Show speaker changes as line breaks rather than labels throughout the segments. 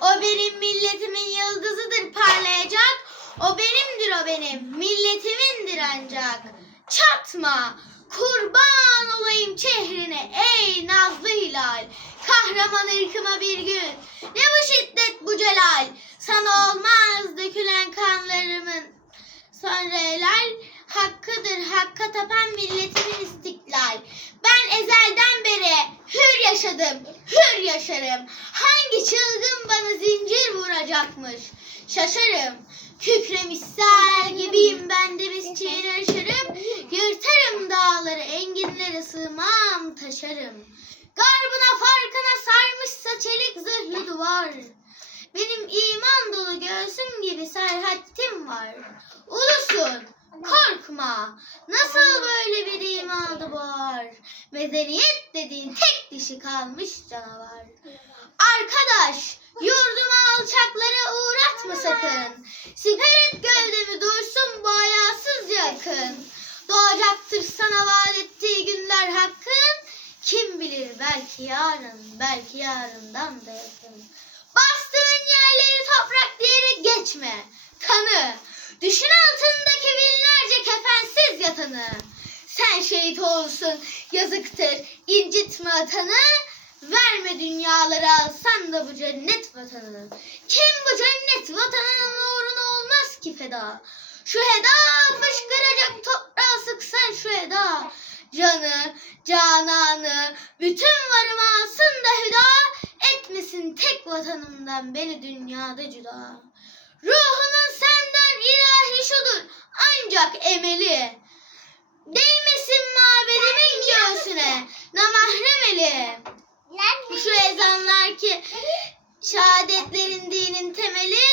O benim milletimin yıldızıdır parlayacak. O benimdir o benim, milletimindir ancak. Çatma, kurban olayım çehrine ey nazlı hilal. Kahraman ırkıma bir gün, ne bu şiddet bu celal. Sana olmaz dökülen kanlarımın sonra helal. Hakkıdır hakka tapan milletimin istiklal. Ben ezelden beri hür yaşadım, hür yaşarım. Vuracakmış? Şaşarım. Kükremiş sel gibiyim ben de misçiğini aşarım. Yırtarım dağları, enginlere sığmam taşarım. Garbına farkına sarmışsa çelik zırhlı duvar. Benim iman dolu göğsüm gibi serhattim var. Ulusun, korkma. Nasıl böyle bir imadı boğar? Medeniyet dediğin tek dişi kalmış canavar. Arkadaş, yurduma alçaklara uğratma sakın. Siper et gövdemi duysun bu hayasızca akın. Doğacaktır sana vaat ettiği günler hakkın. Kim bilir belki yarın, belki yarından da yakın. Bastığın yerleri toprak diyerek geçme. Kanı, düşün altındaki binlerce kefensiz yatanı. Sen şehit olsun, yazıktır, incitme atanı. Verme dünyaları alsan da bu cennet vatanı. Kim bu cennet vatanının uğruna olmaz ki feda. Şu heda fışkıracak toprağa sıksan şu heda. Canı, cananı, bütün varımı alsın da hüda. Etmesin tek vatanımdan beni dünyada cüda. Ruhumun senden ilahi şudur ancak emeli. Ezanlar ki şehadetlerin dinin temeli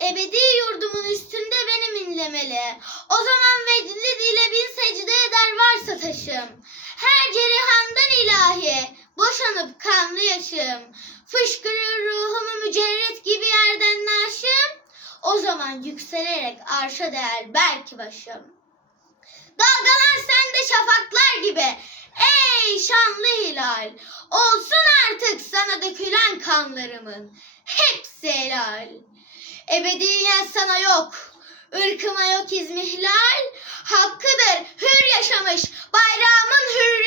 ebedi yurdumun üstünde benim inlemeli. O zaman vecdi dile bin secde eder varsa taşım. Her cerihandan ilahi boşanıp kanlı yaşım. Fışkırır ruhumu mücerret gibi yerden naşım. O zaman yükselerek arşa değer belki başım. Dalgalan sen de şafaklar gibi. Ey şanlı hilal. Olsun artık sana dökülen kanlarımın. Hepsi helal. Ebediyen sana yok. Irkıma yok izmihlal. Hakkıdır hür yaşamış bayrağımın hürriyet.